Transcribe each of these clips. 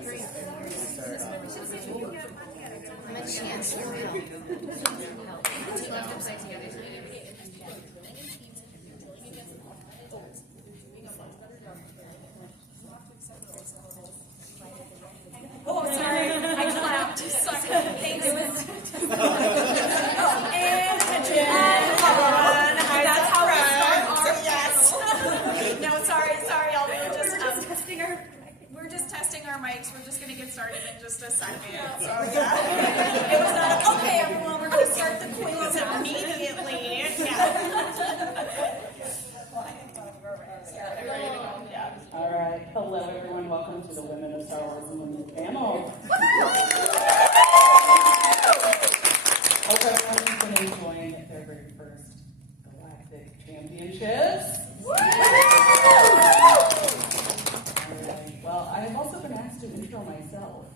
I'm a chancellor. Oh, sorry. I clapped. Sorry. Thanks. And attention. That's how we start our yes. No, sorry, y'all. We're just testing our mics. We're just going to get started in just a second. So, yeah. It was not, okay, everyone, we're going to start the quiz immediately. Yeah. All right. Hello, everyone. Welcome to the Women of Star Wars Unlimited panel. Hope everyone's been enjoying their very first Galactic Championships. All right. Well, I have also been asked to intro myself,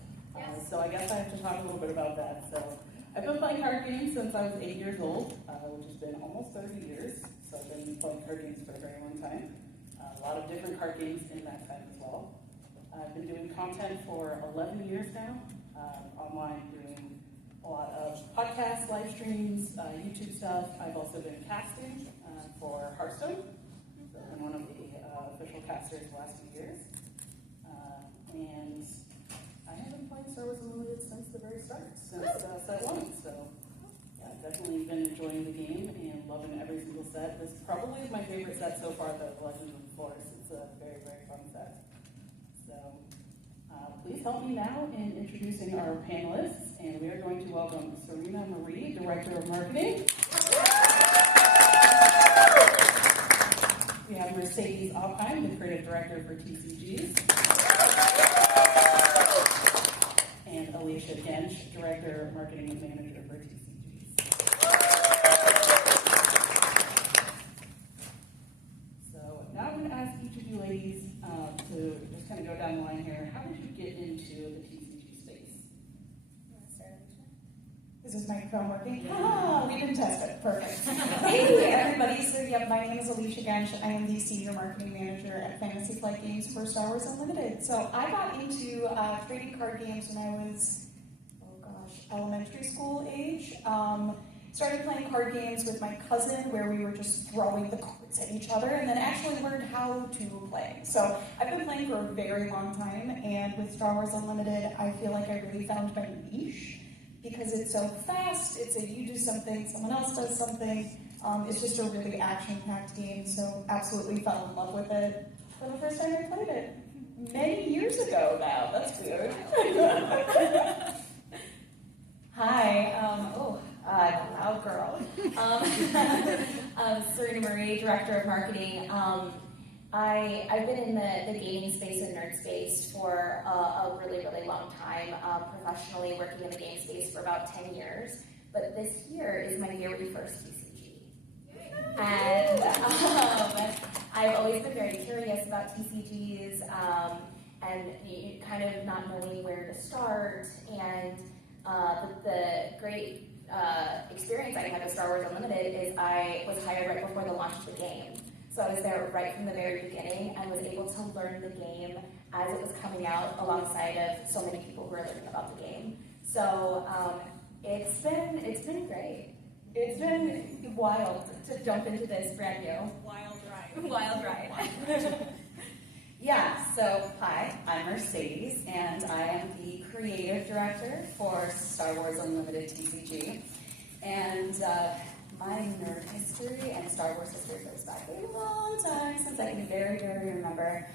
so I guess I have to talk a little bit about that. So, I've been playing card games since I was 8 years old, which has been almost 30 years. So I've been playing card games for a very long time. A lot of different card games in that time as well. I've been doing content for 11 years now, online, doing a lot of podcasts, live streams, YouTube stuff. I've also been casting for Hearthstone. So I've been one of the official casters the last few years. And I have been playing Star Wars Unlimited since the very start, since set 1. So yeah, I've definitely been enjoying the game and loving every single set. This probably is my favorite set so far, though, Legends of the Force. It's a very, very fun set. So please help me now in introducing our panelists, and we are going to welcome Surena Marie, Director of Marketing. We have Mercedes Opheim, the Creative Director for TCGs. And Alicia Gensch, Director of Marketing and Manager for TCGs. So now I'm going to ask each of you ladies to just kind of go down the line here. How did you get into the TCG space? Is this microphone working? We didn't test it. Perfect. Hey everybody, so yeah, my name is Alicia Gensch. I am the Senior Marketing Manager at Fantasy Flight Games for Star Wars Unlimited. So I got into trading card games when I was, elementary school age. Started playing card games with my cousin where we were just throwing the cards at each other and then actually learned how to play. So I've been playing for a very long time, and with Star Wars Unlimited, I feel like I really found my niche. Because it's so fast, it's a you do something, someone else does something. It's just a really action-packed game, so absolutely fell in love with it for the first time I played it. Many years ago now, that's weird. Hi, loud girl. Surena Marie, Director of Marketing. I've been in the gaming space and nerd space for a really, really long time, professionally working in the game space for about 10 years. But this year is my very first TCG. And I've always been very curious about TCGs and kind of not knowing where to start. And the great experience I had with Star Wars Unlimited is I was hired right before the launch of the game. So I was there right from the very beginning and was able to learn the game as it was coming out alongside of so many people who are learning about the game. So it's been great. It's been wild to jump into this brand new. Wild ride. Yeah, so hi, I'm Mercedes, and I am the Creative Director for Star Wars Unlimited TCG. And my nerd history and Star Wars history goes back a long time, since I can very, very remember.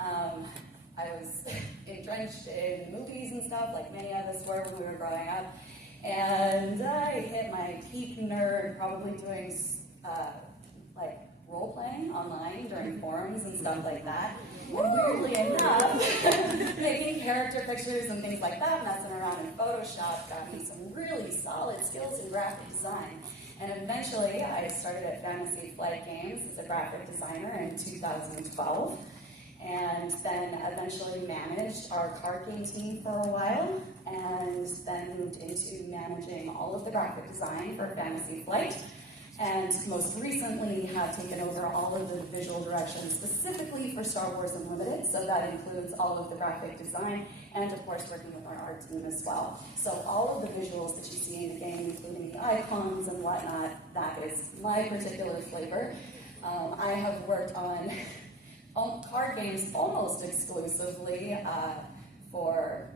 I was entrenched in movies and stuff, like many of us were when we were growing up. And I hit my peak nerd probably doing role-playing online during forums and stuff like that. And weirdly enough, making character pictures and things like that, messing around in Photoshop, got me some really solid skills in graphic design. And eventually, I started at Fantasy Flight Games as a graphic designer in 2012. And then eventually managed our card game team for a while, and then moved into managing all of the graphic design for Fantasy Flight. and most recently have taken over all of the visual direction specifically for Star Wars Unlimited. So that includes all of the graphic design and, of course, working with our art team as well. So all of the visuals that you see in the game, including the icons and whatnot, that is my particular flavor. I have worked on card games almost exclusively for,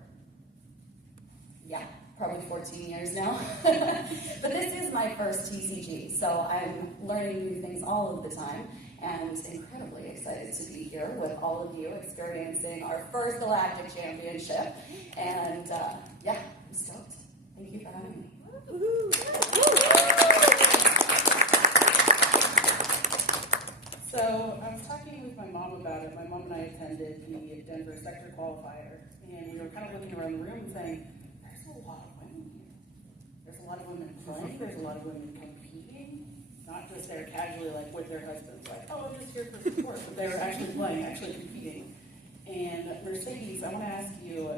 probably 14 years now. But this is my first TCG, so I'm learning new things all of the time, and incredibly excited to be here with all of you experiencing our first Galactic Championship. And I'm stoked. Thank you for having me. So I was talking with my mom about it. My mom and I attended the Denver sector qualifier, and we were kind of looking around the room and saying, there's a lot of women here. There's a lot of women playing. There's a lot of women competing. Not just there casually, like with their husbands, like, oh, I'm just here for support, but they were actually playing, actually competing. And Mercedes, I want to ask you,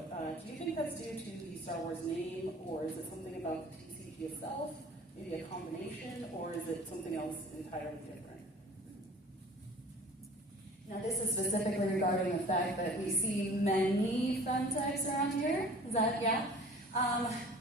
do you think that's due to the Star Wars name, or is it something about the TCG itself, maybe a combination, or is it something else entirely different? Now, this is specifically regarding the fact that we see many femtechs around here. Is that, yeah?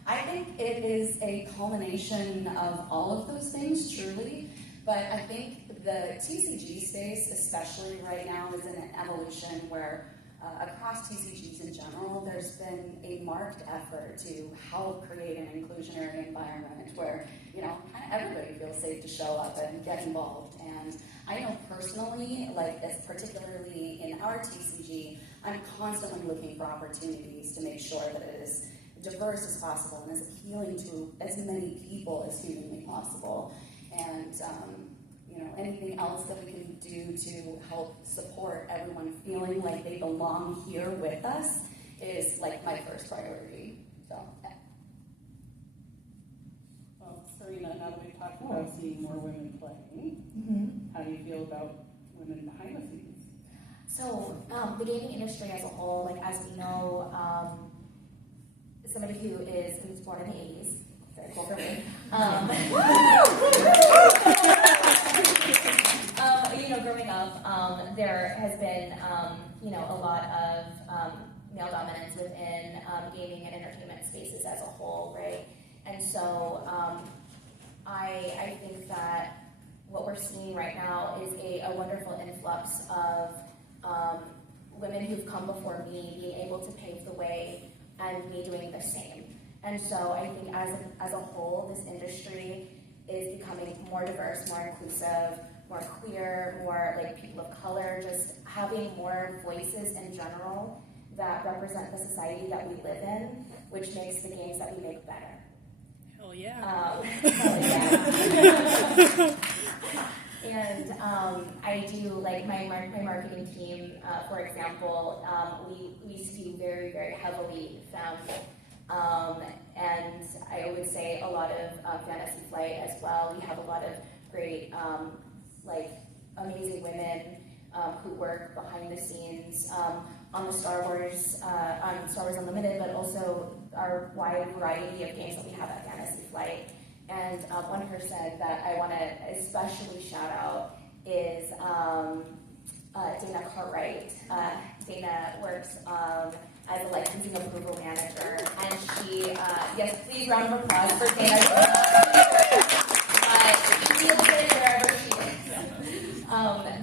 I think it is a culmination of all of those things, truly. But I think the TCG space, especially right now, is in an evolution where across TCGs in general, there's been a marked effort to help create an inclusionary environment where, kind of everybody feels safe to show up and get involved. And I know personally, particularly in our TCG, I'm constantly looking for opportunities to make sure that it is diverse as possible and as appealing to as many people as humanly possible. And anything else that we can do to help support everyone feeling like they belong here with us is like my first priority. So, yeah. Well, Surena, now that we've talked about seeing more women playing, how do you feel about women behind the scenes? So, the gaming industry as a whole, as we know, somebody who was born in the 80s, very cool for me. Growing up, there has been, a lot of male dominance within gaming and entertainment spaces as a whole, right? And so, I think that what we're seeing right now is a wonderful influx of women who've come before me being able to pave the way and me doing the same. And so I think as a whole, this industry is becoming more diverse, more inclusive, more queer, more people of color, just having more voices in general that represent the society that we live in, which makes the games that we make better. Hell yeah. And I do, my marketing team, for example, we skew very, very heavily femme. And I would say a lot of fantasy flight as well. We have a lot of great, amazing women who work behind the scenes on the Star Wars Unlimited, but also our wide variety of games that we have at Fantasy Flight. And one person that I want to especially shout out is Dana Cartwright. Dana works as a licensing approval manager, and she, yes, please round of applause for Dana. She feels good wherever she is.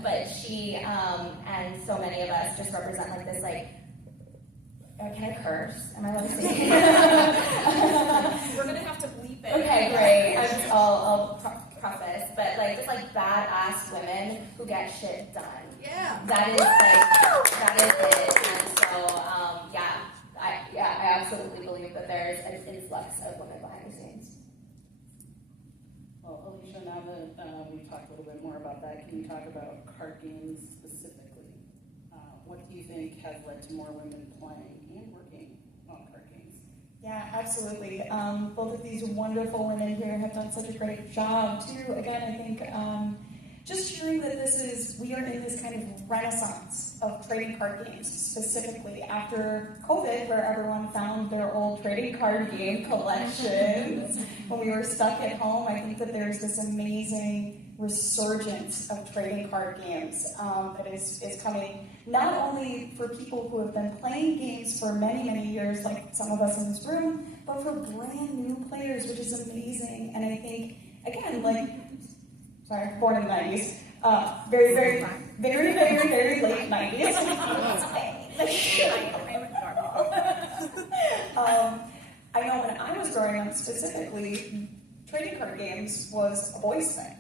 But she and so many of us just represent this can I curse? Am I allowed to say? We're gonna have to bleep it. Okay, great. I'll preface, but just badass women who get shit done. Yeah. That is it. And so I absolutely believe that there's an influx of women behind the scenes. Well, Alicia, now that we've talked a little bit more about that, can you talk about card games specifically? What do you think has led to more women playing and working on card games? Yeah, absolutely. Both of these wonderful women here have done such a great job too. Again, I think just hearing that we are in this kind of renaissance of trading card games, specifically after COVID, where everyone found their old trading card game collections. When we were stuck at home, I think that there's this amazing resurgence of trading card games that is coming, not only for people who have been playing games for many, many years, like some of us in this room, but for brand new players, which is amazing. And I think, again, born in the 90s, very, very, very, very, very late 90s. I know when I was growing up specifically, trading card games was a boys' thing.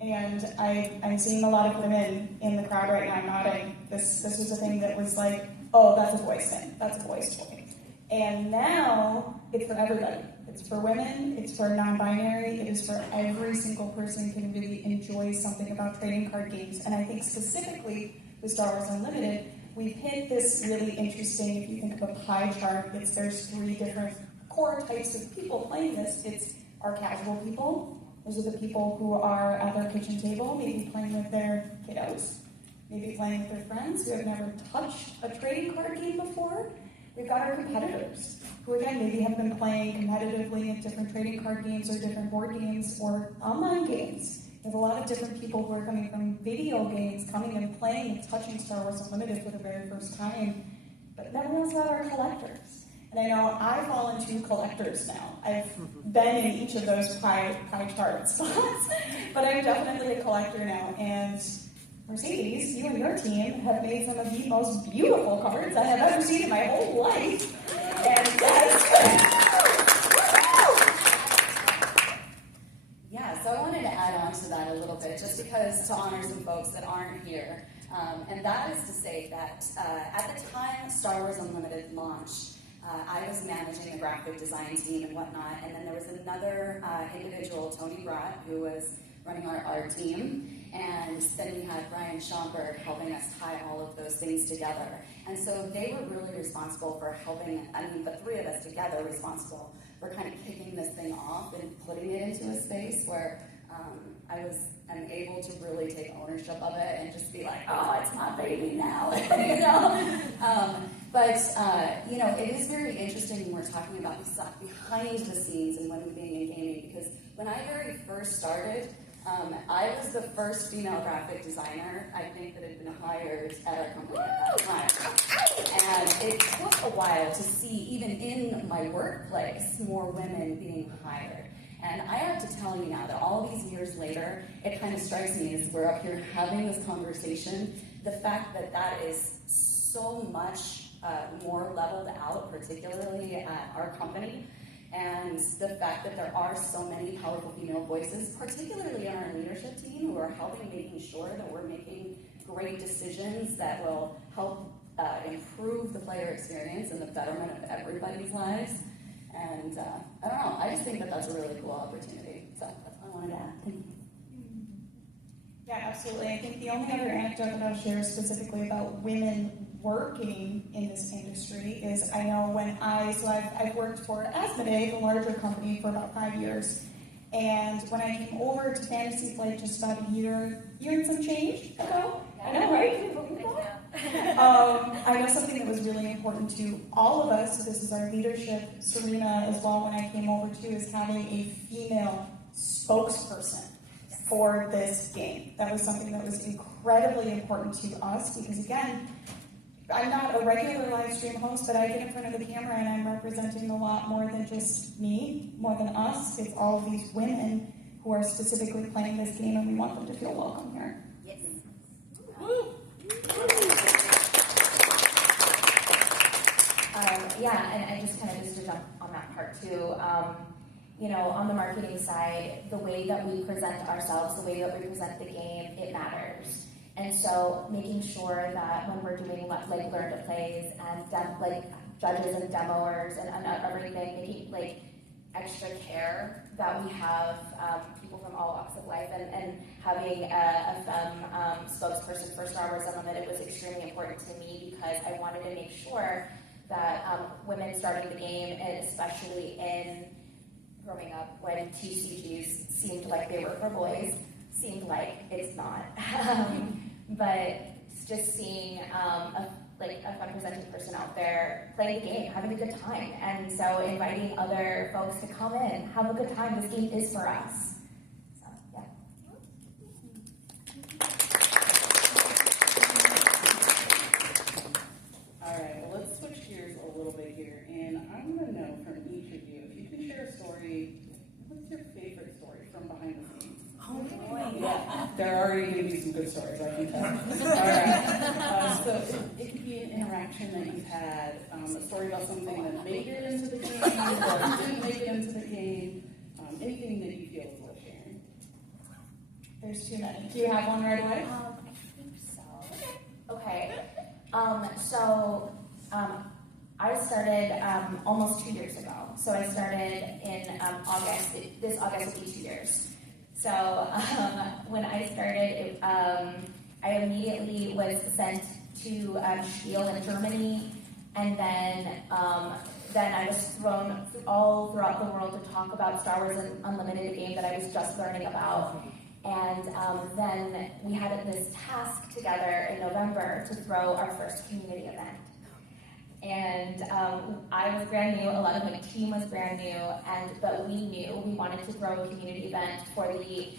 And I'm seeing a lot of women in the crowd right now nodding. This was a thing that was like, oh, that's a boys' thing. That's a boys' toy. And now it's for everybody. It's for women, it's for non-binary, it is for every single person can really enjoy something about trading card games. And I think specifically with Star Wars Unlimited, we've hit this really interesting, if you think of a pie chart, there's 3 different core types of people playing this. It's our casual people. Those are the people who are at their kitchen table, maybe playing with their kiddos, maybe playing with their friends who have never touched a trading card game before. We've got our competitors, who again maybe have been playing competitively in different trading card games or different board games or online games. There's a lot of different people who are coming from video games, coming and playing and touching Star Wars Unlimited for the very first time. But then we also have our collectors. And I know I fall into collectors now. I've been in each of those pie chart spots, but I'm definitely a collector now. And Mercedes, you and your team have made some of the most beautiful cards I have ever seen in my whole life. And Yeah, so I wanted to add on to that a little bit, just because to honor some folks that aren't here. And that is to say that at the time Star Wars Unlimited launched, I was managing the graphic design team and whatnot, and then there was another individual, Tony Brott, who was running our art team. And then we had Brian Schomburg helping us tie all of those things together. And so they were really responsible for helping, the 3 of us together responsible for kind of kicking this thing off and putting it into a space where I'm able to really take ownership of it and just be like, oh, it's my baby now, It is very interesting when we're talking about the stuff behind the scenes and women being in gaming, because when I very first started, I was the first female graphic designer, I think, that had been hired at our company at that time. And it took a while to see, even in my workplace, more women being hired. And I have to tell you now that all these years later, it kind of strikes me as we're up here having this conversation, the fact that that is so much more leveled out, particularly at our company. And the fact that there are so many powerful female voices, particularly on our leadership team, who are helping making sure that we're making great decisions that will help improve the player experience and the betterment of everybody's lives. And I don't know, I just think that that's a really cool opportunity. So that's what I wanted to add. Thank you. yeah, absolutely. I think the only other anecdote that I'll share specifically about women working in this industry is I know I've worked for Asmodee, the larger company, for about 5 years. And when I came over to Fantasy Flight just about a year and some change ago, I know, right? Can you believe that? I know something that was really important to all of us, so this is our leadership, Surena as well, when I came over too, is having a female spokesperson for this game. That was something that was incredibly important to us because, again, I'm not a regular live stream host, but I get in front of the camera and I'm representing a lot more than just me, more than us. It's all of these women who are specifically playing this game, and we want them to feel welcome here. Yes. And I just kind of to jump on that part too. On the marketing side, the way that we present ourselves, the way that we present the game, it matters. And so making sure that when we're doing like learn to plays and judges and demoers and everything, making extra care that we have people from all walks of life and having a femme spokesperson for Star Wars Unlimited was extremely important to me because I wanted to make sure that women starting the game, and especially in growing up when TCGs seemed like they were for boys, seemed like it's not. But just seeing a fun presenting person out there playing the game, having a good time, and so inviting other folks to come in, have a good time. This game is for us. So yeah. All right, well, let's switch gears a little bit here, and I'm going to know from each of you if you can share a story. What's your favorite story from behind the scenes? Oh boy. Yeah, there are already going to be some good stories, I can tell. All right. So it could be an interaction that you've had, a story about something that made it into the game, or didn't make it into the game, anything that you feel is worth sharing. There's too many. Do you have one right away? I think so. Okay. I started almost 2 years ago. So I started in August. This August will be 2 years. So when I started, I immediately was sent to Spiel in Germany, and then I was thrown all throughout the world to talk about Star Wars Unlimited, a game that I was just learning about. And then we had this task together in November to throw our first community event. And I was brand new, a lot of my team was brand new, but we knew we wanted to throw a community event for the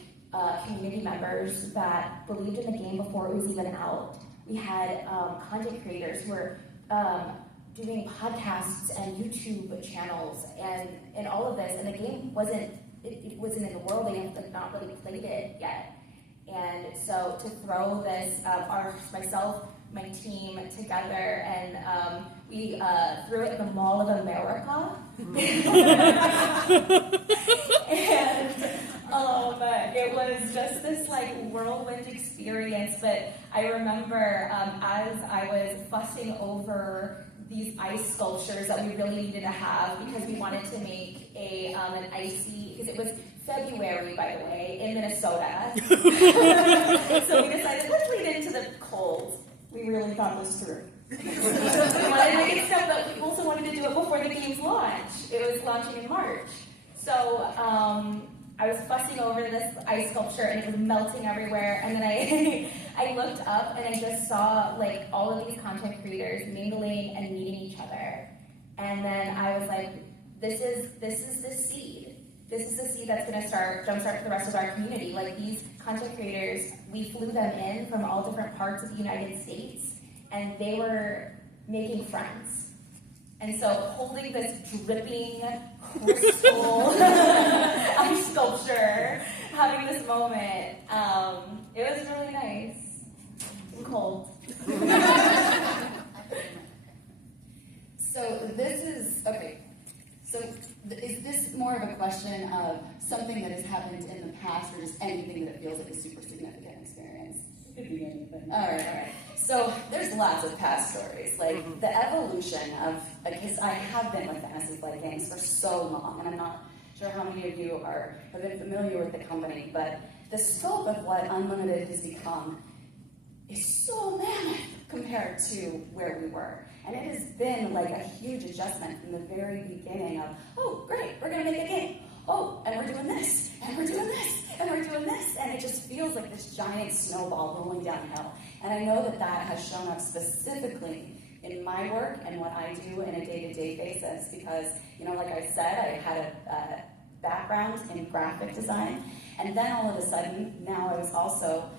community members that believed in the game before it was even out. We had content creators who were doing podcasts and YouTube channels and all of this, and the game wasn't in the world. They had not really played it yet. And so to throw this, myself, my team together, and we threw it in the Mall of America. And it was just this whirlwind experience. But I remember as I was fussing over these ice sculptures that we really needed to have because we wanted to make an icy, because it was February, by the way, in Minnesota. So we decided, let's lead into the cold. We really thought this through. We wanted to make it stuff, but we also wanted to do it before the game's launch. It was launching in March. So I was fussing over this ice sculpture, and it was melting everywhere. And then I looked up, and I just saw all of these content creators mingling and meeting each other. And then I was like, this is the seed. This is the seed that's going to jumpstart the rest of our community. These content creators, we flew them in from all different parts of the United States, and they were making friends. And so holding this dripping crystal ice sculpture, having this moment, it was really nice and cold. So this is, okay, so is this more of a question of something that has happened in the past, or just anything that feels like a super significant experience? It could be anything. All right. So there's lots of past stories, the evolution of, because I have been with Fantasy Flight Games for so long, and I'm not sure how many of you have been familiar with the company, but the scope of what Unlimited has become is so mammoth compared to where we were. And it has been a huge adjustment from the very beginning of, oh, great, we're going to make a game. Oh, and we're doing this, and we're doing this, and we're doing this. And it just feels like this giant snowball rolling downhill. And I know that has shown up specifically in my work and what I do in a day-to-day basis because, like I said, I had a background in graphic design. And then all of a sudden, now I was also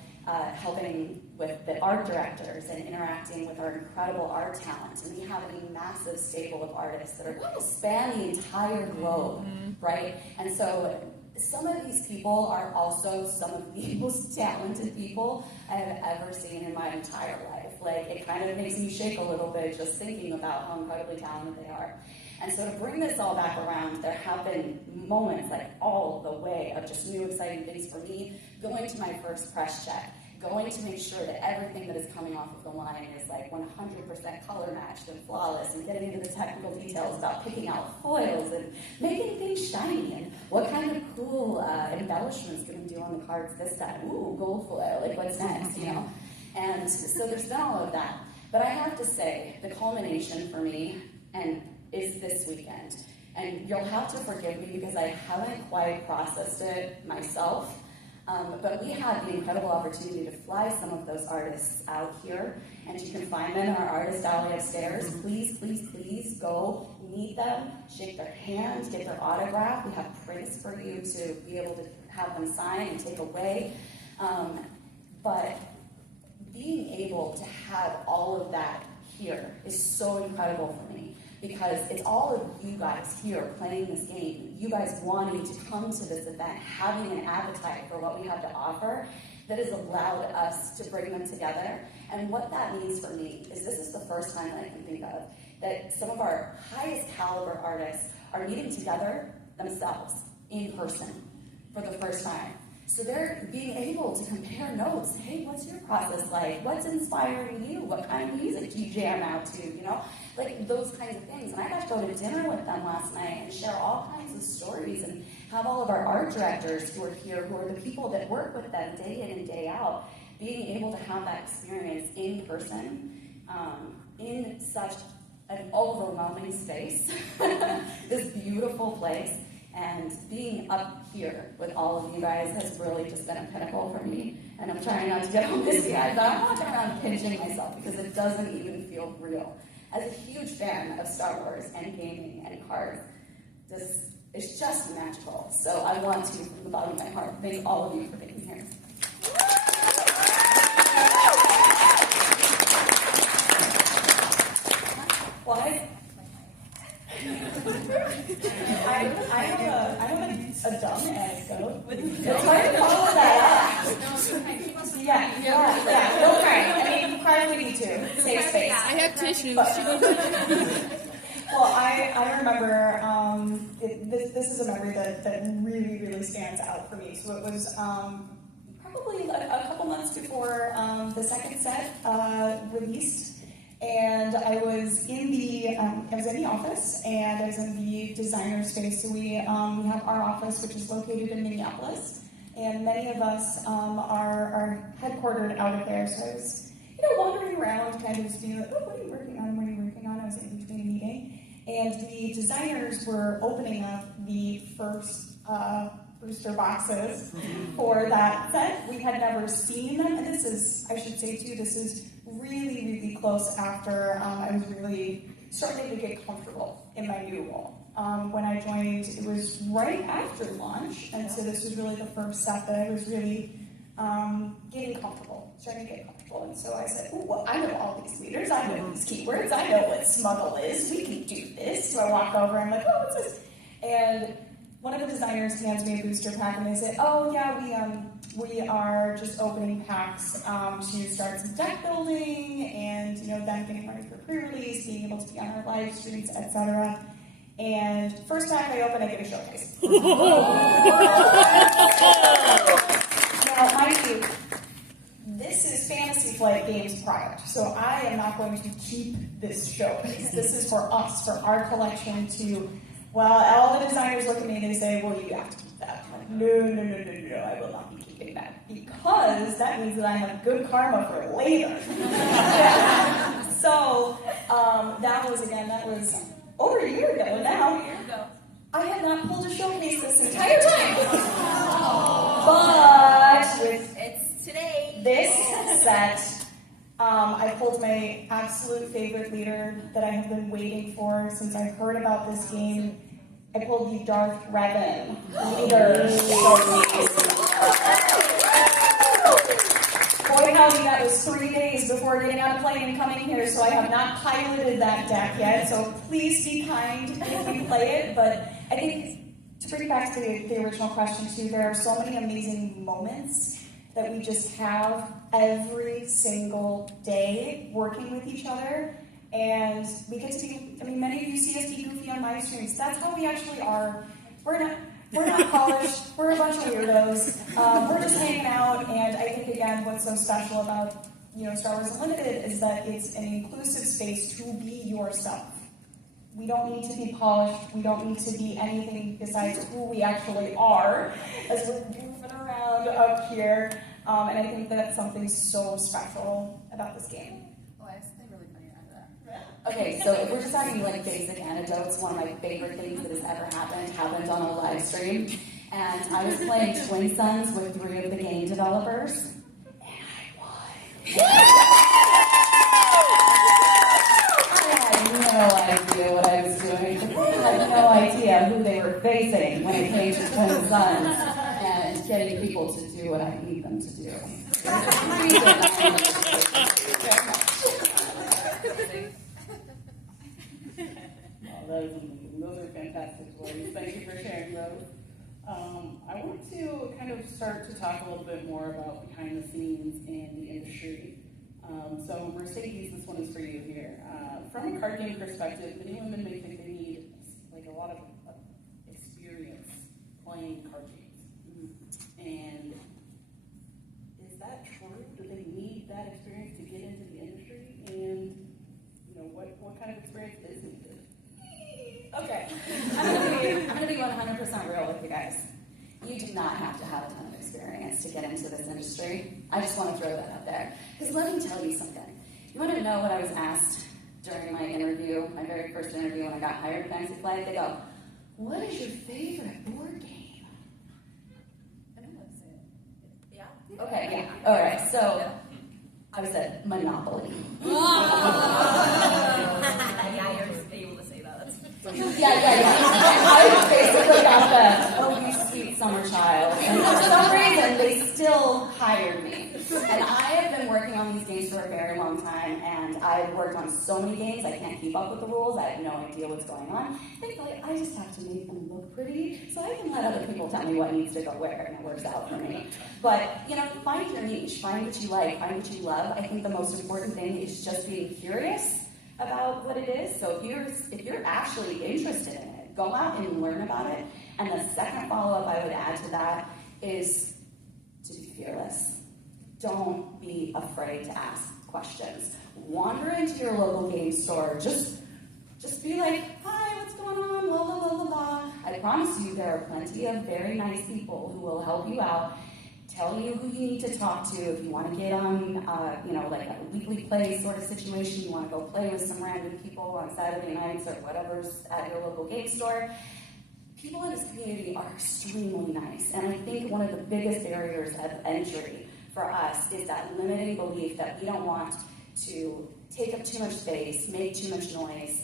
helping with the art directors and interacting with our incredible art talent. And we have a massive stable of artists that span the entire globe, right? And so some of these people are also some of the most talented people I have ever seen in my entire life. It kind of makes me shake a little bit just thinking about how incredibly talented they are. And so to bring this all back around, there have been moments all the way of just new exciting things for me, going to my first press check, going to make sure that everything that is coming off of the line is 100% color matched and flawless, and getting into the technical details about picking out foils and making things shiny and what kind of cool embellishments can we do on the cards this time. Ooh, gold foil, what's next, And so there's been all of that. But I have to say, the culmination for me is this weekend. And you'll have to forgive me because I haven't quite processed it myself. But we had the incredible opportunity to fly some of those artists out here, and you can find them in our artist alley upstairs. Please, please, please go meet them, shake their hand, get their autograph. We have prints for you to be able to have them sign and take away. But being able to have all of that here is so incredible for me, because it's all of you guys here playing this game, you guys wanting to come to this event, having an appetite for what we have to offer, that has allowed us to bring them together. And what that means for me is this is the first time that I can think of that some of our highest caliber artists are meeting together themselves in person for the first time. So they're being able to compare notes. Hey, what's your process like? What's inspiring you? What kind of music do you jam out to? You know, like those kinds of things. And I got to go to dinner with them last night and share all kinds of stories and have all of our art directors who are here, who are the people that work with them day in and day out, being able to have that experience in person, in such an overwhelming space, this beautiful place. And being up here with all of you guys has really just been a pinnacle for me. And I'm trying not to get all misty-eyed, but I'm walking around pinching myself because it doesn't even feel real. As a huge fan of Star Wars and gaming and cards, this is just magical. So I want to, from the bottom of my heart, thank all of you for being here. What? I have a dumb anecdote. It's hard to follow that up. Yeah. Don't cry. I mean, cry if we need to. Safe space. I have tissues. Well, I remember, this is a memory that really, really stands out for me. So it was probably a couple months before the second set released. And I was in the office, and I was in the designer space. So we have our office, which is located in Minneapolis, and many of us are headquartered out of there. So I was, wandering around, kind of just being like, oh, what are you working on? What are you working on? I was in between a meeting, and the designers were opening up the first booster boxes for that set. We had never seen them, and this is, I should say too, this is really, really close after I was really starting to get comfortable in my new role. When I joined, it was right after launch, and so this was really the first set that I was really getting comfortable, starting to get comfortable. And so I said, oh, well, I know all these leaders, I know these keywords, I know what smuggle is, we can do this. So I walk over, I'm like, oh, what's this? And one of the designers hands me a booster pack, and they say, oh, yeah, we are just opening packs to start some deck building and, then getting ready for pre-release, being able to be on our live streams, etc. And first pack I open, I get a showcase. Now, mind you, this is Fantasy Flight Games product, so I am not going to keep this showcase. This is for us, for our collection to, well, all the designers look at me and they say, well, you have to keep that. I'm like, no, I will not be keeping that, because that means that I have good karma for later. So, that was over a year ago now. I had not pulled a showcase this entire time. But with It's today. this set, I pulled my absolute favorite leader that I have been waiting for since I heard about this game. I pulled the Darth Revan leader showcase. Boy, howdy, that was 3 days before getting on a plane and coming here, so I have not piloted that deck yet, so please be kind if you play it. But I think, to bring it back to the original question too, there are so many amazing moments that we just have every single day working with each other, and we get to be, many of you see us be goofy on live streams. That's how we actually are. We're not polished, we're a bunch of weirdos, we're just hanging out, and I think, again, what's so special about, Star Wars Unlimited is that it's an inclusive space to be yourself. We don't need to be polished, we don't need to be anything besides who we actually are, as we're goofing around up here, and I think that's something so special about this game. Oh, I have something really funny to add to that. Okay, so if we're just having basic anecdotes, one of my favorite things that has ever happened on a live stream. And I was playing Twin Sons with 3 of the game developers, and I won. I had no idea what I was doing. I had no idea who they were facing when it came to Twin Sons and getting people to do what I need them to do. That is amazing. Those are fantastic stories. Thank you for sharing those. I want to kind of start to talk a little bit more about behind the scenes in the industry. So Mercedes, this one is for you here. From a card game perspective, many women may think they need like a lot of experience playing card games. And is that true? Do they need that experience to get into the industry? And what kind of experience is needed? Okay. I'm going to be 100% real with you guys. You do not have to have a ton of experience to get into this industry. I just want to throw that out there. Because let me tell you something. You want to know what I was asked during my interview, my very first interview when I got hired at Fantasy Flight? They go, what is your favorite board game? I don't know what to say. Yeah? Okay, yeah. All right, so I said Monopoly. Yeah, you're able to say that. Yeah. I basically got the, oh, you sweet summer child. And for some reason, they still hired me. And I have been working on these games for a very long time, and I've worked on so many games, I can't keep up with the rules. I have no idea what's going on. Thankfully, I just have to make them look pretty, so I can let other people tell me what needs to go where, and it works out for me. But, find your niche, find what you like, find what you love. I think the most important thing is just being curious about what it is. So if you're actually interested in it, go out and learn about it. And the second follow-up I would add to that is to be fearless. Don't be afraid to ask questions. Wander into your local game store. Just be like, hi, what's going on? La la la la la. I promise you there are plenty of very nice people who will help you out. Tell you who you need to talk to if you want to get on, like a weekly play sort of situation. You want to go play with some random people on Saturday nights or whatever's at your local game store. People in this community are extremely nice, and I think one of the biggest barriers of entry for us is that limiting belief that we don't want to take up too much space, make too much noise,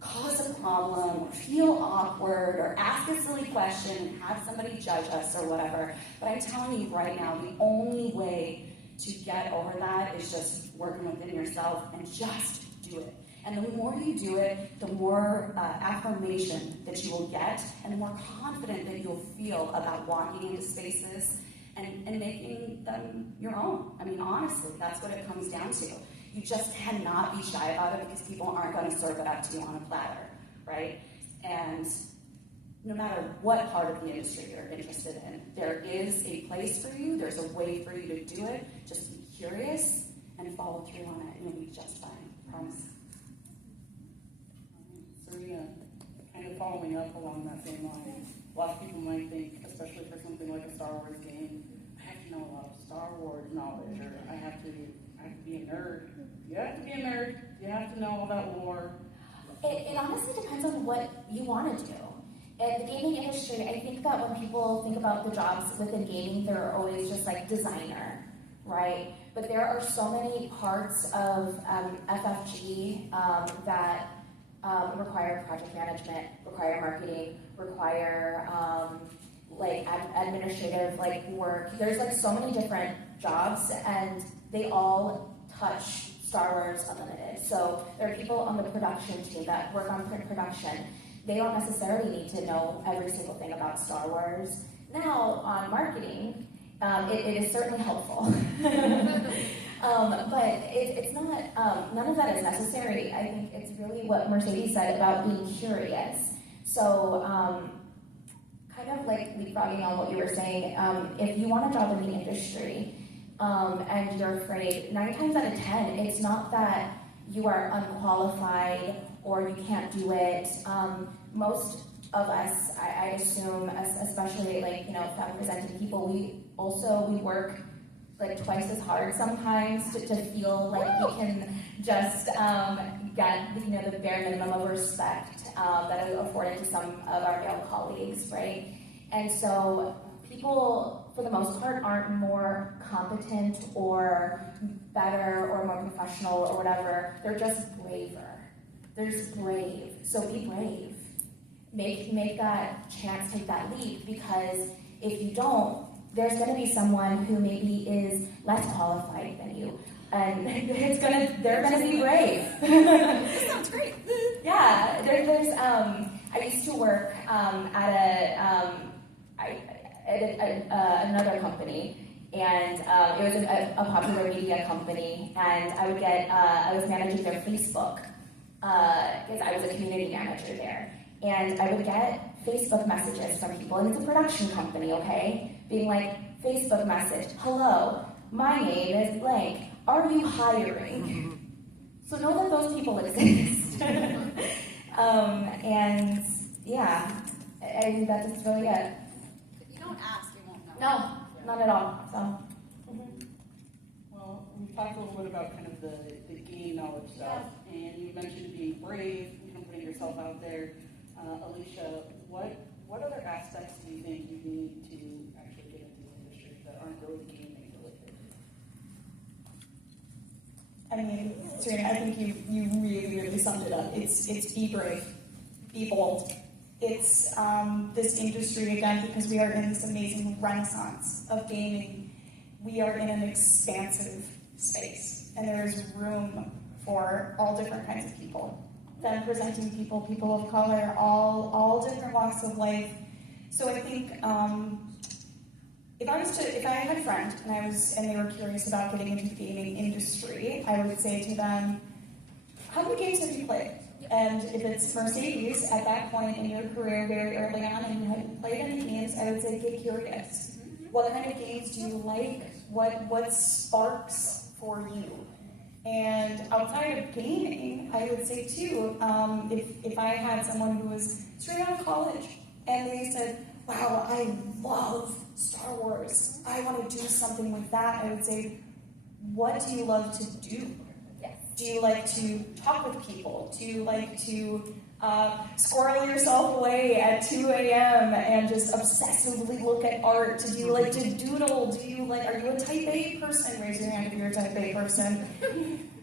cause a problem, or feel awkward, or ask a silly question and have somebody judge us or whatever. But I'm telling you right now, the only way to get over that is just working within yourself and just do it. And the more you do it, the more affirmation that you will get, and the more confident that you'll feel about walking into spaces and making them your own. I mean, honestly, that's what it comes down to. You just cannot be shy about it because people aren't going to serve it up to you on a platter, right? And no matter what part of the industry you're interested in, there is a place for you, there's a way for you to do it. Just be curious and follow through on it, and you'll be just fine. I promise. Surena, kind of following up along that same line, a lot of people might think, especially for something like a Star Wars game, I have to know a lot of Star Wars knowledge, or I have to be a nerd. You have to be a nerd. You have to know all that lore. It honestly depends on what you want to do. In the gaming industry, I think that when people think about the jobs within gaming, they're always just like designer, right? But there are so many parts of FFG that require project management, require marketing, require administrative work. There's so many different jobs, and they all touch Star Wars Unlimited. So there are people on the production team that work on print production. They don't necessarily need to know every single thing about Star Wars. Now, on marketing, it is certainly helpful. But it's not, none of that is necessary. I think it's really what Mercedes said about being curious. So, kind of leapfrogging on what you were saying, if you want a job in the industry, and you're afraid, 9 times out of 10, it's not that you are unqualified or you can't do it. Most of us, I assume, especially femme-presenting people, we work twice as hard sometimes to feel like we can just get the bare minimum of respect that is afforded to some of our male colleagues, right? And so people, for the most part, aren't more competent or better or more professional or whatever. They're just braver. They're just brave. So be brave. Make that chance, take that leap, because if you don't, there's going to be someone who maybe is less qualified than you, and they're going to be brave. This sounds great. Yeah, there's I used to work at another company, and it was a popular media company, and I was managing their Facebook because I was a community manager there, and I would get Facebook messages from people, and it's a production company, okay, being like, Facebook message, hello, my name is blank, are you hiring? So know that those people exist. And yeah, I think that's really it. If you don't ask, you won't know. No, not at all. So. Well, we've talked a little bit about kind of the game knowledge stuff, and you mentioned being brave, putting yourself out there. Alicia, what other aspects do you think you need to actually get into the industry that aren't really gaming related? I mean, Surena, I think you really summed it up. It's be brave, be bold. It's this industry, again, because we are in this amazing renaissance of gaming, we are in an expansive space, and there is room for all different kinds of people. Then presenting people, people of color, all different walks of life. So I think if I had a friend and they were curious about getting into the gaming industry, I would say to them, how many games have you played? And if it's Mercedes, at that point in your career, very early on, and you hadn't played any games, I would say get curious. What kind of games do you like? What sparks for you? And outside of gaming, I would say too, if I had someone who was straight out of college and they said, wow, I love Star Wars, I want to do something with that, I would say, what do you love to do? Do you like to talk with people? Do you like to squirrel yourself away at 2 a.m. and just obsessively look at art? Do you like to doodle? Are you a type A person? Raise your hand if you're a type A person.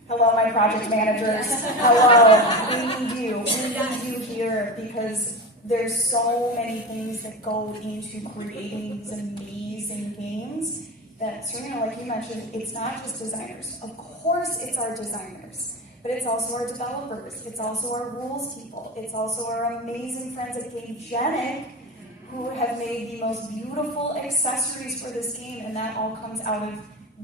Hello, my project managers. Hello, we need you. We need you here because there's so many things that go into creating these amazing games that, Surena, like you mentioned, it's not just designers. Of course it's our designers, but it's also our developers. It's also our rules people. It's also our amazing friends at Gensch who have made the most beautiful accessories for this game, and that all comes out of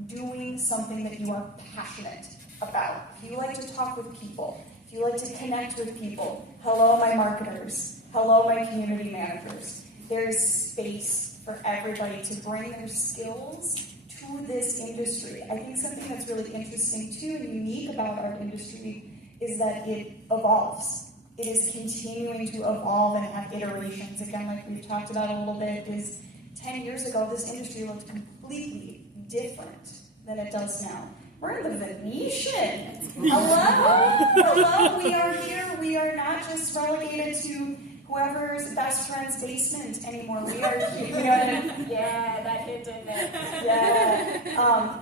doing something that you are passionate about. If you like to talk with people, if you like to connect with people, hello my marketers, hello my community managers. There's space for everybody to bring their skills to this industry. I think something that's really interesting too and unique about our industry is that it evolves. It is continuing to evolve and have iterations. Again, like we've talked about a little bit, is 10 years ago this industry looked completely different than it does now. We're in the Venetian. Hello, we are here. We are not just relegated to whoever's best friend's basement anymore. We are, Yeah, that hit in there. Yeah,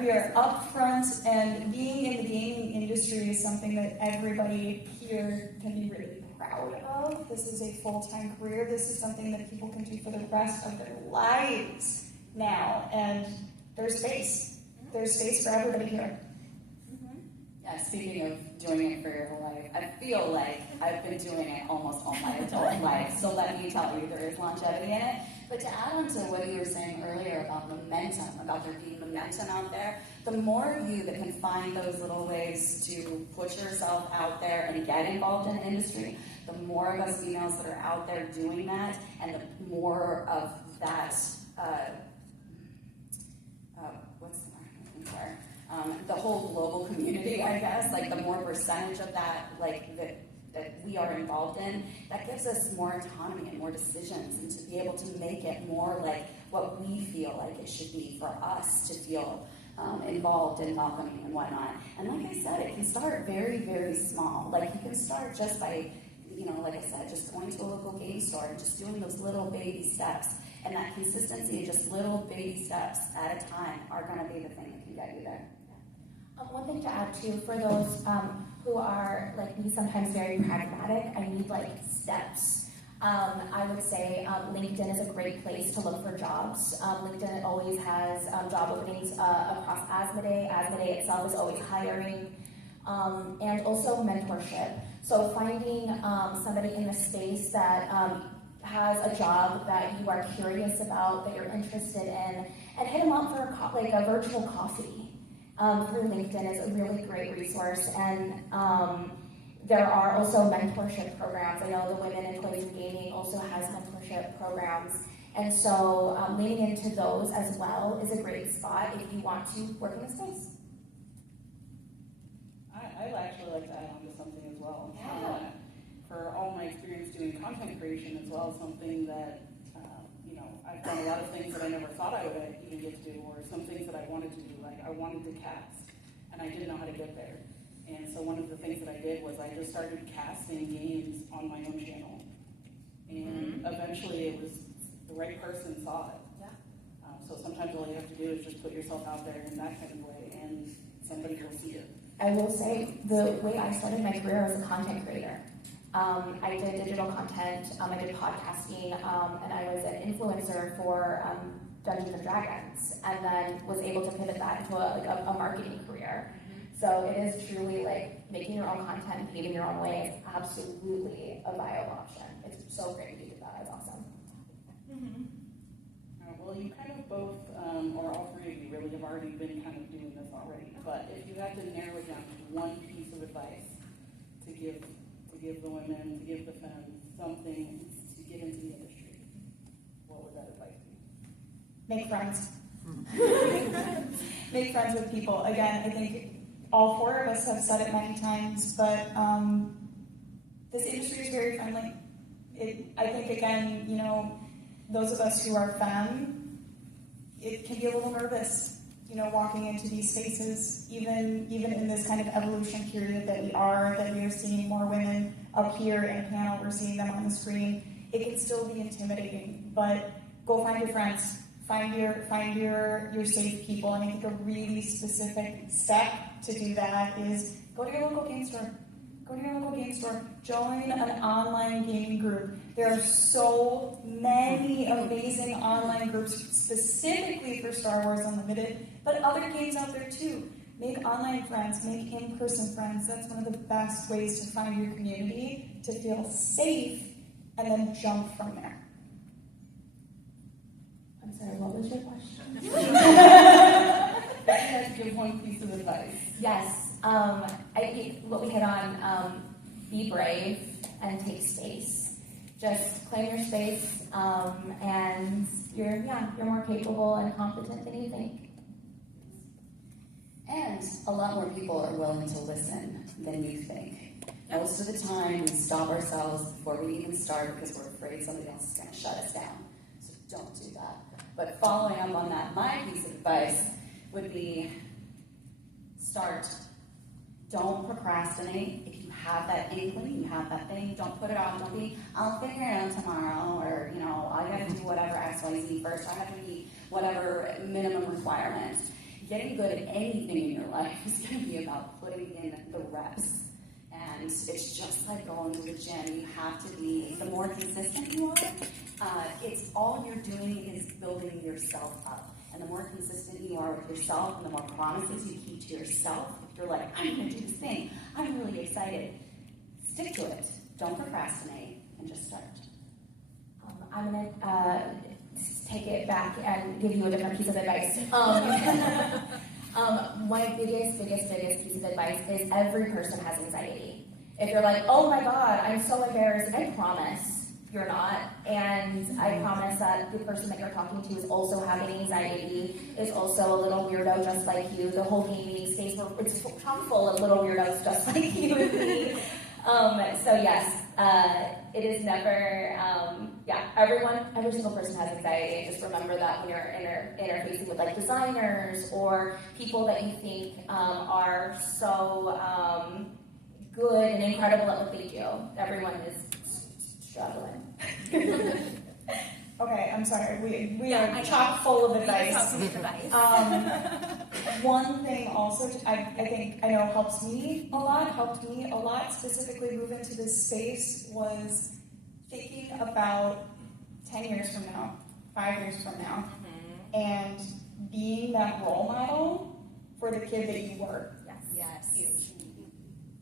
we are up front, and being in the gaming industry is something that everybody here can be really proud of. This is a full-time career. This is something that people can do for the rest of their lives now, and there's space. There's space for everybody here. Yeah, speaking of doing it for your whole life, I feel like I've been doing it almost all my adult life, so let me tell you, there is longevity in it. But to add on to what you were saying earlier about momentum, about there being momentum out there, the more of you that can find those little ways to put yourself out there and get involved in the industry, the more of us females that are out there doing that, and the more of that, what's the word I'm looking for? The whole global community, I guess, like the more percentage of that, like that we are involved in, that gives us more autonomy and more decisions, and to be able to make it more like what we feel like it should be for us to feel involved and welcoming and whatnot. And like I said, it can start very, very small. Like you can start just by like I said, just going to a local game store and just doing those little baby steps. And that consistency of just little baby steps at a time are going to be the thing that can get you there. One thing to add too, for those who are like me, sometimes very pragmatic, I need like steps. I would say LinkedIn is a great place to look for jobs. LinkedIn always has job openings across Asmodee. Asmodee itself is always hiring. And also mentorship. So finding somebody in the space that has a job that you are curious about, that you're interested in, and hit them up for a virtual coffee through LinkedIn is a really great resource. And there are also mentorship programs. I know the Women in Toys and Gaming also has mentorship programs. And so leaning into those as well is a great spot if you want to work in the space. I'd actually like to add on to something as well. Yeah. For all my experience doing content creation as well, something that, I've done a lot of things that I never thought I would even get to do, or some things that I wanted to do, like I wanted to cast, and I didn't know how to get there. And so one of the things that I did was I just started casting games on my own channel. And eventually it was, the right person saw it. Yeah. So sometimes all you have to do is just put yourself out there in that kind of way, and somebody will see it. I will say, the way I started my career as a content creator, I did digital content, I did podcasting, and I was an influencer for Dungeons and Dragons, and then was able to pivot that into a marketing career. So it is truly like making your own content, paving your own way is absolutely a viable option. It's so great you did that. It's awesome. Well, you kind of both, or all three of you really have already been kind of doing this already, but if you had to narrow it down to one piece of advice to give the women, to give the femmes something to get into the industry, what would that advice be? Make friends. Make friends with people. Again, I think all four of us have said it many times, but this industry is very friendly. I think, again, those of us who are femme, it can be a little nervous, walking into these spaces, even in this kind of evolution period that we are seeing more women up here in a panel, we're seeing them on the screen. It can still be intimidating, but go find your friends, find your safe people, and I think a really specific step to do that is go to your local game store. Go to your local game store, join an online gaming group. There are so many amazing online groups specifically for Star Wars Unlimited, but other games out there too. Make online friends, make in-person friends. That's one of the best ways to find your community, to feel safe, and then jump from there. I'm sorry, what was your question? If you had to give one piece of advice. Yes. I think what we hit on, be brave and take space. Just claim your space, and you're more capable and competent than you think. And a lot more people are willing to listen than you think. Most of the time, we stop ourselves before we even start because we're afraid somebody else is going to shut us down. So don't do that. But following up on that, my piece of advice would be start. Don't procrastinate. If you have that inkling, you have that thing, don't put it off. Don't be, I'll figure it out tomorrow, or, I got to do whatever X, Y, Z first. I have to meet whatever minimum requirement. Getting good at anything in your life is going to be about putting in the reps. And it's just like going to the gym. You have to be, the more consistent you are, it's all you're doing is building yourself up. And the more consistent you are with yourself and the more promises you keep to yourself, if you're like, I'm going to do this thing, I'm really excited, stick to it. Don't procrastinate and just start. I'm going to take it back and give you a different piece of advice. My biggest piece of advice is every person has anxiety. If you're like, oh my God, I'm so embarrassed, I promise you're not. And I promise that the person that you're talking to is also having anxiety, is also a little weirdo just like you. The whole gaming space, it's chock full of little weirdos just like you and me. So yes, it is never, every single person has anxiety. And just remember that when you're interfacing with like designers or people that you think are so good and incredible at what they do. Everyone is struggling. Okay, I'm sorry. We are chock full of advice. One thing also I think I know helped me a lot, specifically move into this space was thinking about 10 years from now, 5 years from now, and being that role model for the kid that you were. Yes.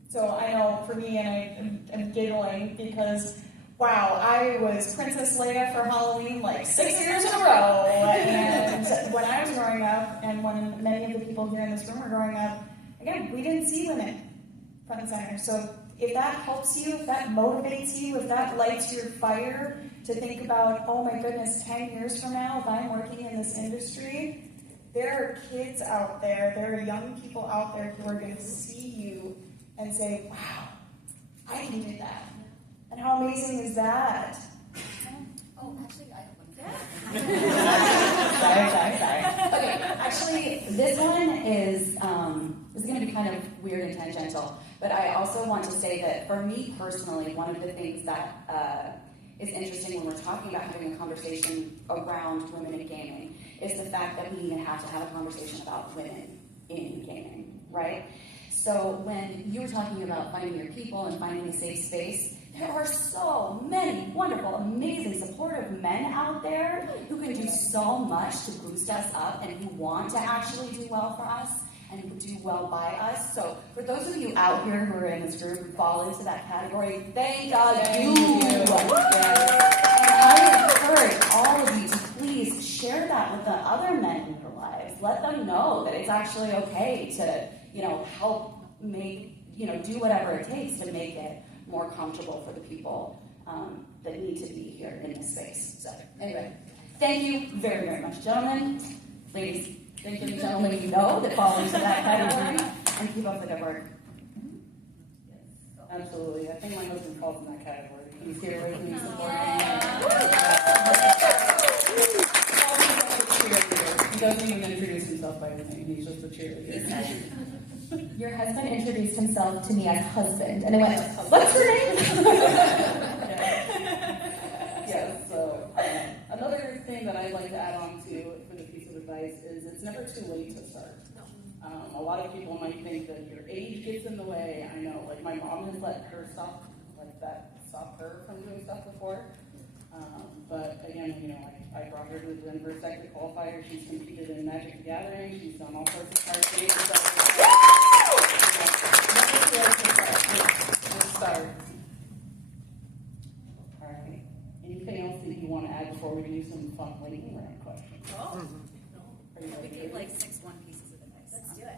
So I know for me, and I'm giggling because, wow, I was Princess Leia for Halloween like 6 years in a row. And when I was growing up, and when many of the people here in this room were growing up, again, we didn't see women front and center. So if that helps you, if that motivates you, if that lights your fire to think about, oh my goodness, 10 years from now, if I'm working in this industry, there are kids out there, there are young people out there who are going to see you and say, wow, I can do that. And how amazing is that? Oh, actually, I have one. Sorry. Okay, actually, this one is going to be kind of weird and tangential, but I also want to say that for me personally, one of the things that is interesting when we're talking about having a conversation around women in gaming is the fact that we even have to have a conversation about women in gaming, right? So when you were talking about finding your people and finding a safe space, there are so many wonderful, amazing, supportive men out there who can do so much to boost us up and who want to actually do well for us and who do well by us. So for those of you out here who are in this group who fall into that category, thank you. And I encourage all of you to please share that with the other men in your lives. Let them know that it's actually okay to, help make, do whatever it takes to make it more comfortable for the people that need to be here in this space. So anyway, thank you very, very much, gentlemen. Ladies, thank you, gentlemen, you know that fall into that category, and keep up the good work. Absolutely. I think my husband falls in that category. He's here with me supporting me. He doesn't even introduce himself by his name. He's just a cheerleader. Your husband introduced himself to me as husband, and I went, what's her name? Yes, so another thing that I'd like to add on to for the piece of advice is it's never too late to start. A lot of people might think that your age gets in the way. I know, like my mom has let her stop her from doing stuff before. But again, I brought her to the Denver Sector Qualifier. She's competed in Magic the Gathering. She's done all sorts of card games. Let's start. All right. Anything else that you want to add before we do some fun lightning round questions? Oh. Are you We ready? gave like 6 one pieces of advice. Let's do it.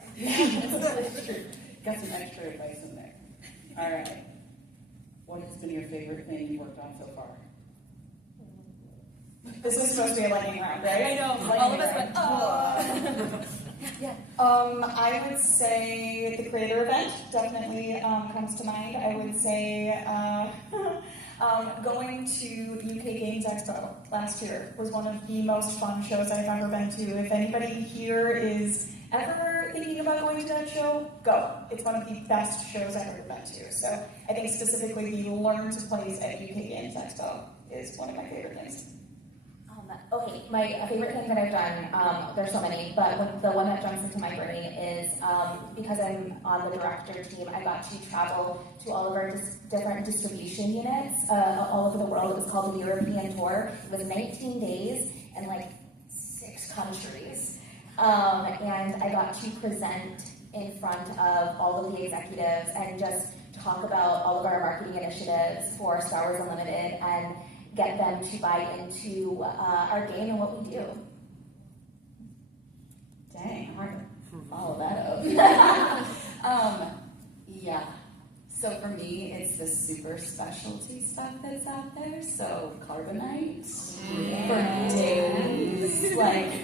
That's true. Got some extra advice in there. All right. What has been your favorite thing you've worked on so far? This is supposed to be a lightning round, right? I know. All of us went, oh. Yeah. I would say the creator event definitely comes to mind. I would say going to the UK Games Expo last year was one of the most fun shows I've ever been to. If anybody here is ever thinking about going to that show, go. It's one of the best shows I've ever been to. So I think specifically the Learn to Plays at UK Games Expo is one of my favorite things. Okay, my favorite thing that I've done, there's so many, but the one that jumps into my brain is because I'm on the director team, I got to travel to all of our different distribution units all over the world. It was called the European Tour. It was 19 days and like 6 countries. And I got to present in front of all of the executives and just talk about all of our marketing initiatives for Star Wars Unlimited and get them to buy into our game and what we do. Dang, hard to follow that up. Yeah. So for me, it's the super specialty stuff that's out there. So carbonite for days.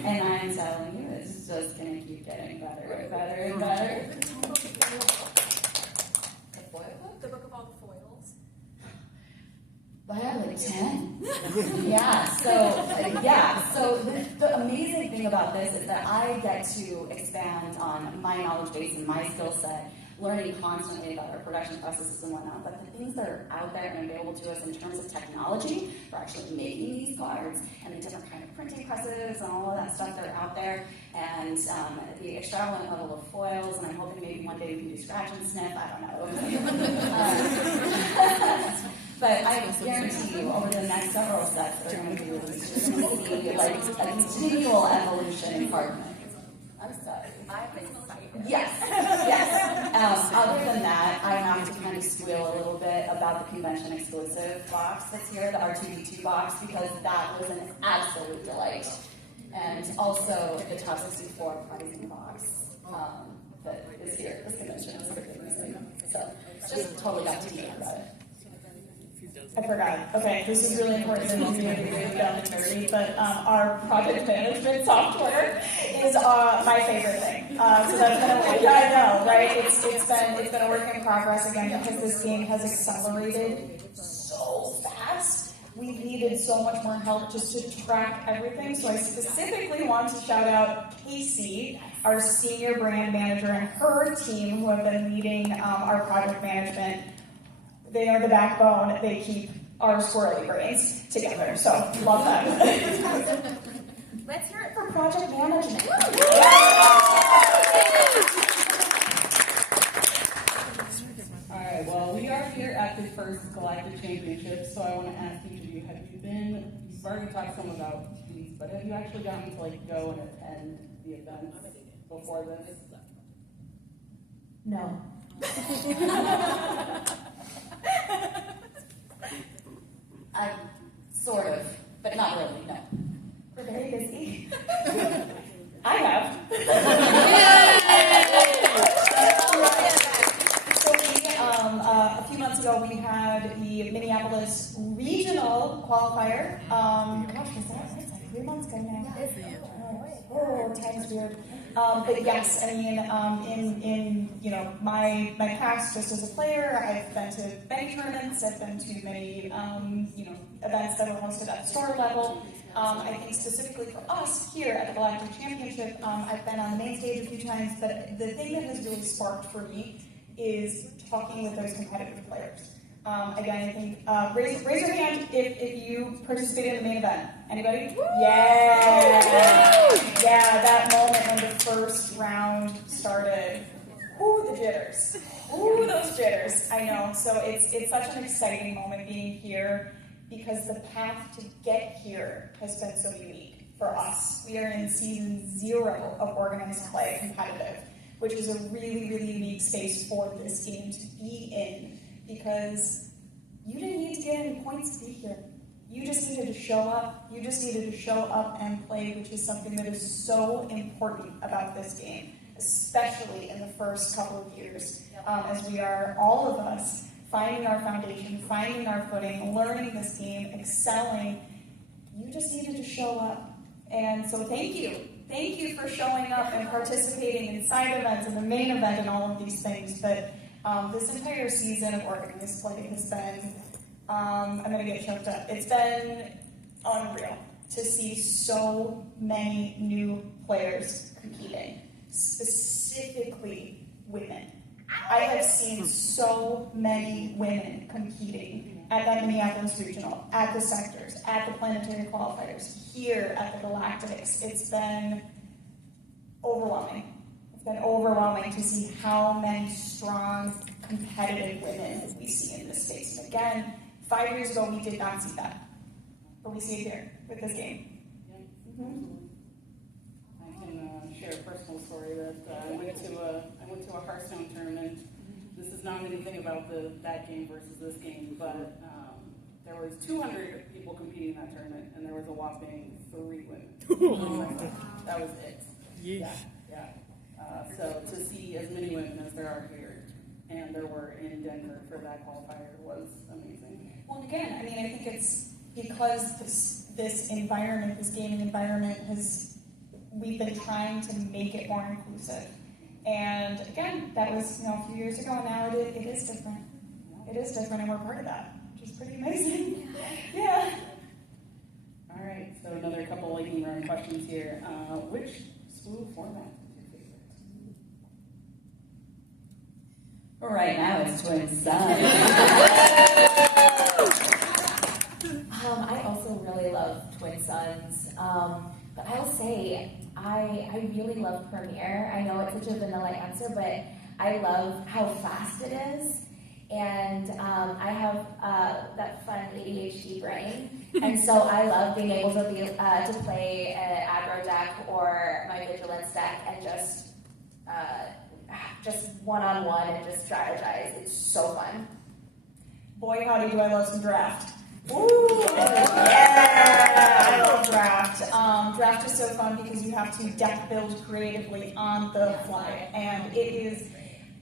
And I'm telling you, it's just gonna keep getting better and better and better. The foil book? The book of all the foils? I have like 10. So the amazing thing about this is that I get to expand on my knowledge base and my skill set learning constantly about our production processes and whatnot. But the things that are out there and available to us in terms of technology for actually making these cards and the different kind of printing presses and all of that stuff that are out there, and the extravagant level of foils, and I'm hoping maybe one day we can do scratch and sniff, I don't know. But I guarantee you, over the next several sets that are going to be released, you're going to see like a continual evolution in card making. I'm sorry. I'm excited. Yes, yes. Other than that, I have to kind of squeal a little bit about the convention exclusive box that's here, the R2D2 box, because that was an absolute delight. And also the top 64 pricing box that is here at this convention is pretty amazing. So just totally got to geek about it. I forgot. Okay, this is really important and really, really down and dirty, but our project management software is my favorite thing. So that's been I know, right? It's been a work in progress again because this game has accelerated so fast. We've needed so much more help just to track everything. So I specifically want to shout out Casey, our senior brand manager, and her team who have been leading our project management. They are the backbone. They keep our squirrely brains together. So, love them. Let's hear it for project management. All right, well, we are here at the first Galactic Championship, so I want to ask each of you, you've already talked some about these, but have you actually gotten to go and attend the events before this? No. Sort of, but not really, no. We're very busy. I have. So a few months ago, we had the Minneapolis regional qualifier. Gosh, was that? It's like 3 months ago now. Oh, time's weird. But yes, I mean, in my past, just as a player, I've been to many tournaments. I've been to many events that were hosted at the store level. I think specifically for us here at the Galactic Championship, I've been on the main stage a few times. But the thing that has really sparked for me is talking with those competitive players. Again, I think raise your hand if you participated in the main event. Anybody? Yeah, that moment when the first round started. Ooh, the jitters. Ooh, those jitters. I know. So it's such an exciting moment being here because the path to get here has been so unique for us. We are in season 0 of organized play competitive, which is a really, really unique space for this game to be in. Because you didn't need to get any points to be here. You just needed to show up. You just needed to show up and play, which is something that is so important about this game, especially in the first couple of years, as we are, all of us, finding our foundation, finding our footing, learning this game, excelling. You just needed to show up. And so thank you. Thank you for showing up and participating in side events and the main event and all of these things. But this entire season of organized play has been, I'm going to get choked up. It's been unreal to see so many new players competing, specifically women. I have seen so many women competing at that Minneapolis Regional, at the sectors, at the planetary qualifiers, here at the Galactics. It's been overwhelming. It's been overwhelming to see how many strong, competitive women we see in this space. And again, 5 years ago, we did not see that. But we see it here with this game. I can share a personal story that I went to a Hearthstone tournament. This is not anything about that game versus this game, but there was 200 people competing in that tournament, and there was a whopping 3 women. That was it. Yeah. So to see as many women as there are here, and there were in Denver for that qualifier, was amazing. Well, again, I mean, I think it's because this environment, this gaming environment, we've been trying to make it more inclusive. And again, that was a few years ago, and now it is different. It is different, and we're part of that, which is pretty amazing. Yeah. All right, so another couple lightning round questions here. Which school format is your favorite? Right now it's Twin Sun. I also really love Twin Suns, but I will say I really love Premiere. I know it's such a vanilla answer, but I love how fast it is, and I have that fun ADHD brain, and so I love being able to play an aggro deck or my vigilance deck and just one-on-one and just strategize. It's so fun. Boy, howdy, do I love some draft. Ooh, yeah, I love draft. Draft is so fun because you have to deck build creatively on the fly, and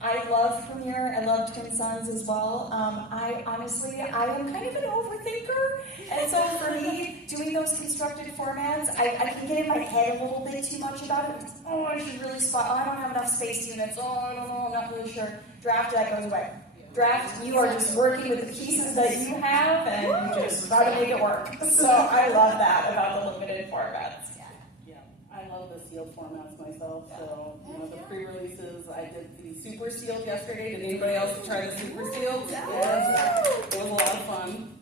I love Premiere, I love Twin Suns as well. I am kind of an overthinker, and so for me, doing those constructed formats, I can get in my head a little bit too much about it. Oh, I should really I don't have enough space units. Oh, I don't know, I'm not really sure. Draft, that goes away. Draft, you are just working with the pieces that you have, and you just try to make it work. So I love that about the limited formats. Yeah, I love the sealed formats myself. So, the pre-releases, I did the super sealed yesterday. Did anybody else try the super sealed? Yes. It was a lot of fun.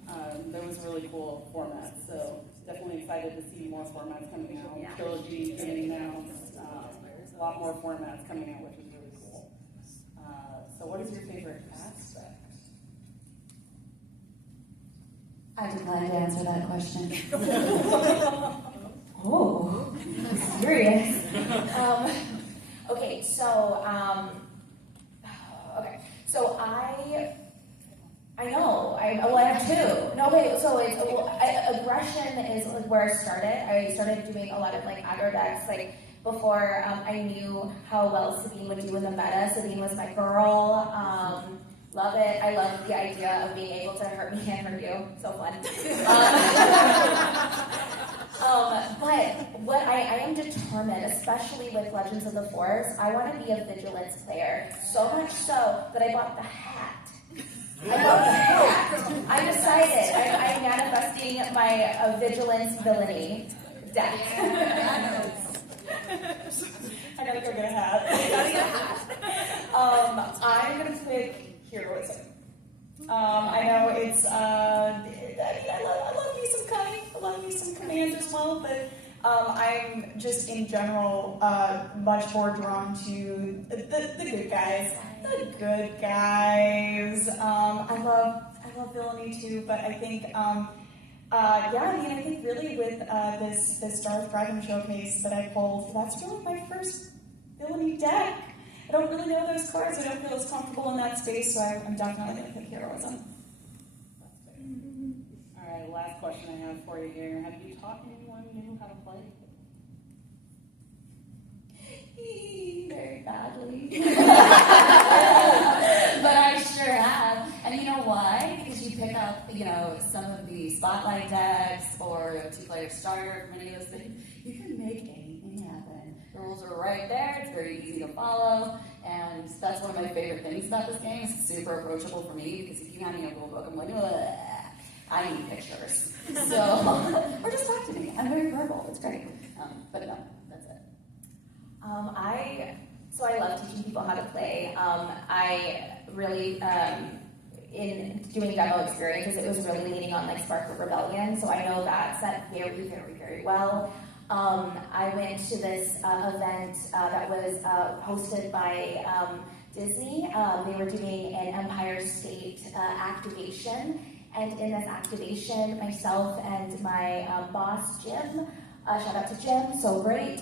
There was really cool formats. So definitely excited to see more formats coming out. Trilogy getting announced. A lot more formats coming out, which is really cool. So what is your favorite aspect? I decline to answer that question. Oh, serious. Okay, so I have two. No, wait. So aggression is like where I started. I started doing a lot of like aggro decks like before I knew how well Sabine would do in the meta. Sabine was my girl. Love it. I love the idea of being able to hurt me and hurt you. So fun. But what I am determined, especially with Legends of the Forest, I want to be a vigilance player. So much so that I bought the hat. I decided I'm manifesting my vigilance villainy deck. I gotta go get a hat. I'm gonna pick heroism. I know it's. I love me some cunning. I love me some command as well, but I'm just in general much more drawn to the good guys. The good guys. I love villainy too, but I think. I think really with this Darth Dragon showcase that I pulled, that's really my first villainy deck. I don't really know those cards. I don't feel as comfortable in that space, so I'm definitely going to pick heroism. All right, last question I have for you here. Have you taught anyone new how to play? Very badly. But I sure have. And you know why? Because you pick up, some of the spotlight decks or a two-player starter from any of those things. You can make anything happen. The rules are right there. It's very easy to follow. And that's one of my favorite things about this game. It's super approachable for me because if you hand me a rule book, I'm like, ugh, I need pictures. So, or just talk to me. I'm very verbal. It's great. But no, that's it. I love teaching people how to play. I really, in doing demo experiences, it was really leaning on like Spark of Rebellion, so I know that set very, very, very well. I went to this event that was hosted by Disney. They were doing an Empire State activation, and in this activation, myself and my boss, Jim, shout out to Jim, so great.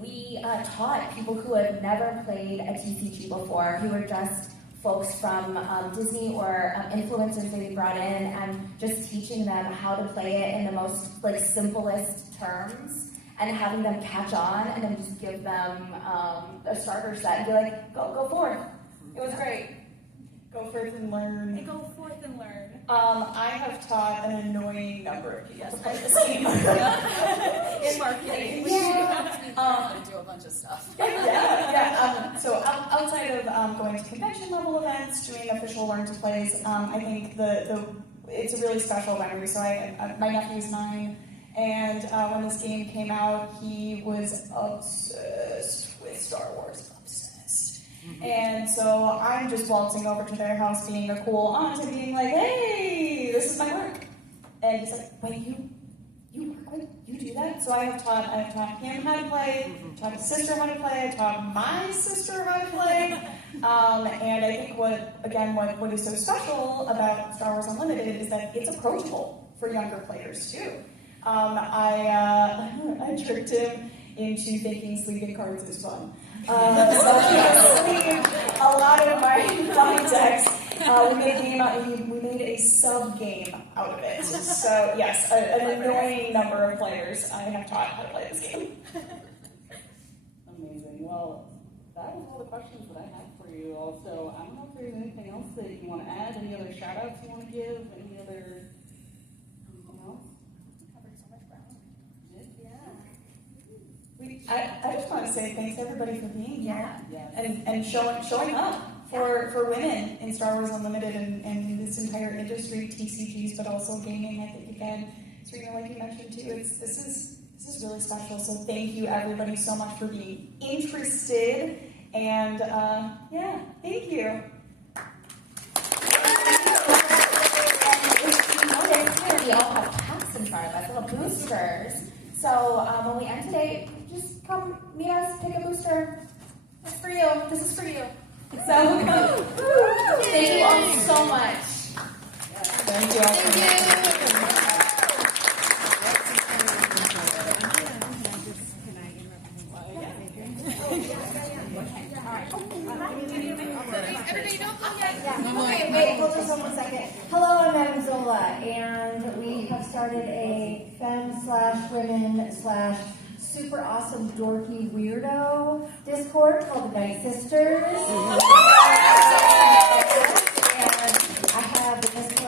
We taught people who had never played a TCG before, who were just folks from Disney or influencers that we brought in, and just teaching them how to play it in the most simplest terms, and having them catch on, and then just give them a starter set and be like, go forth. It was great. Go forth and learn. I have taught an annoying number of people to play this game. In marketing. We do a bunch of stuff. So outside of going to convention level events, doing official learn to plays, I think it's a really special memory. So my nephew's 9, and when this game came out, he was obsessed with Star Wars. Obsessed. And so I'm just waltzing over to their house being a cool aunt and being like, hey, this is my work. And he's like, wait, you work with, you do that? So I have taught him how to play, taught his sister how to play, I taught my sister how to play. And I think what is so special about Star Wars Unlimited is that it's approachable for younger players too. I tricked him into thinking sleeving cards is fun. So he sleeved a lot of my decks. We made a game we made a sub game out of it. So yes, an annoying number of players I have taught how to play this game. Amazing. Well, that was all the questions that I had for you all. So I don't know if there's anything else that you want to add, any other shout outs you want to give, anything else? Covered so much ground. I just want to say thanks to everybody for being here Yes. and showing up for women in Star Wars Unlimited and in this entire industry, TCGs, but also gaming. I think again, Surena, like you mentioned too, this is really special. So thank you everybody so much for being interested and thank you. We all have packs in front of us, little boosters. So when we end today, just come meet us, take a booster. It's for you. This is for you. So thank you all so much. Thank you all. Thank you. Everybody don't go yet. Okay, wait, hold just one second. Hello, I'm Madam Zola, and we have started a femme/women/super awesome dorky weirdo Discord called the Night Sisters.